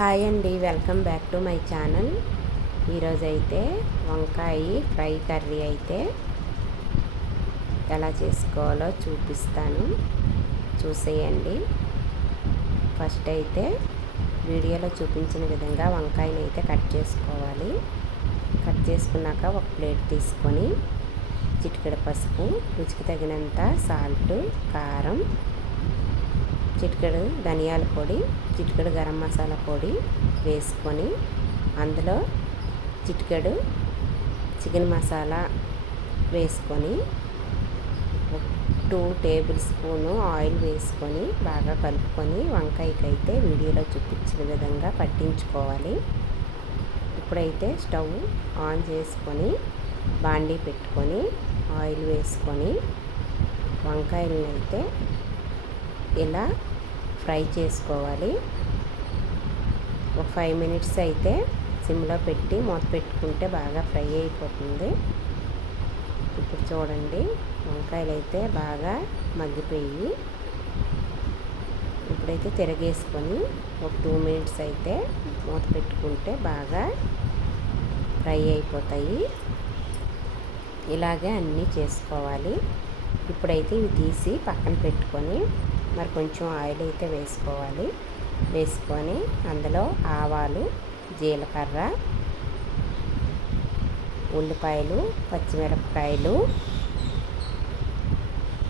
Hi అండి, welcome back to my channel. ఈరోజైతే వంకాయ ఫ్రై కర్రీ అయితే ఎలా చేసుకోవాలో చూపిస్తాను, చూసేయండి. ఫస్ట్ అయితే వీడియోలో చూపించిన విధంగా వంకాయని అయితే కట్ చేసుకోవాలి. కట్ చేసుకున్నాక ఒక ప్లేట్ తీసుకొని చిటికెడు పసుపు, రుచికి తగినంత సాల్ట్, కారం, చిటికెడు ధనియాల పొడి, చిటికెడు గరం మసాలా పొడి వేసుకొని అందులో చిటికెడు చికెన్ మసాలా వేసుకొని 2 టేబుల్ స్పూను ఆయిల్ వేసుకొని బాగా కలుపుకొని వంకాయకైతే వీడియోలో చూపించిన విధంగా పట్టించుకోవాలి. ఇప్పుడైతే స్టవ్ ఆన్ చేసుకొని బాండీ పెట్టుకొని ఆయిల్ వేసుకొని వంకాయలను అయితే ఇలా ఫ్రై చేసుకోవాలి. ఒక 5 మినిట్స్ అయితే సిమ్లో పెట్టి మూత పెట్టుకుంటే బాగా ఫ్రై అయిపోతుంది. ఇప్పుడు చూడండి, వంకాయలు అయితే బాగా మగ్గిపోయి ఇప్పుడైతే తిరగేసుకొని ఒక 2 మినిట్స్ అయితే మూత పెట్టుకుంటే బాగా ఫ్రై అయిపోతాయి. ఇలాగే అన్నీ చేసుకోవాలి. ఇప్పుడైతే ఇవి తీసి పక్కన పెట్టుకొని మరి కొంచెం ఆయిల్ అయితే వేసుకోవాలి. వేసుకొని అందులో ఆవాలు, జీలకర్ర, ఉల్లిపాయలు, పచ్చిమిరపకాయలు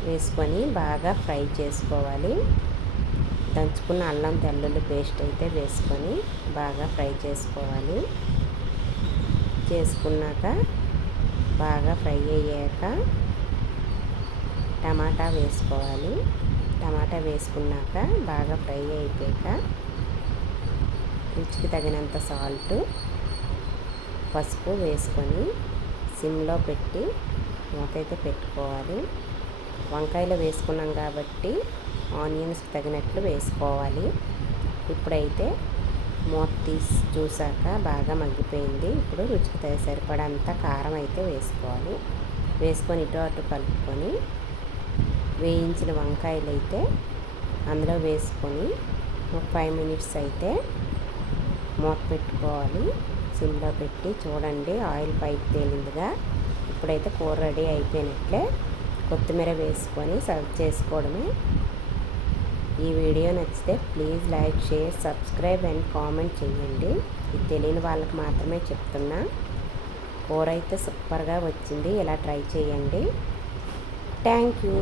వేసుకొని బాగా ఫ్రై చేసుకోవాలి. దంచుకున్న అల్లం తెల్లుల్లి పేస్ట్ అయితే వేసుకొని బాగా ఫ్రై చేసుకోవాలి. చేసుకున్నాక బాగా ఫ్రై అయ్యాక టమాటా వేసుకోవాలి. టమాటా వేసుకున్నాక బాగా ఫ్రై అయిపోయాక రుచికి తగినంత సాల్ట్, పసుపు వేసుకొని సిమ్లో పెట్టి మూత అయితే పెట్టుకోవాలి. వంకాయలు వేసుకున్నాం కాబట్టి ఆనియన్స్కి తగినట్లు వేసుకోవాలి. ఇప్పుడైతే మూత తీసి చూసాక బాగా మగ్గిపోయింది. ఇప్పుడు రుచికి సరిపడంత కారం అయితే వేసుకోవాలి. వేసుకొని ఇటు అటు కలుపుకొని వేయించిన వంకాయలు అయితే అందులో వేసుకొని ఒక 5 మినిట్స్ అయితే మూత పెట్టుకోవాలి. సిమ్లో పెట్టి చూడండి, ఆయిల్ పైకి తేలిందిగా. ఇప్పుడైతే కూర రెడీ అయిపోయినట్లే. కొత్తిమీర వేసుకొని సర్వ్ చేసుకోవడమే. ఈ వీడియో నచ్చితే please like, share, subscribe and comment చేయండి. ఇది తెలియని వాళ్ళకి మాత్రమే చెప్తున్నా. కూర అయితే సూపర్గా వచ్చింది. ఇలా ట్రై చేయండి. Thank you.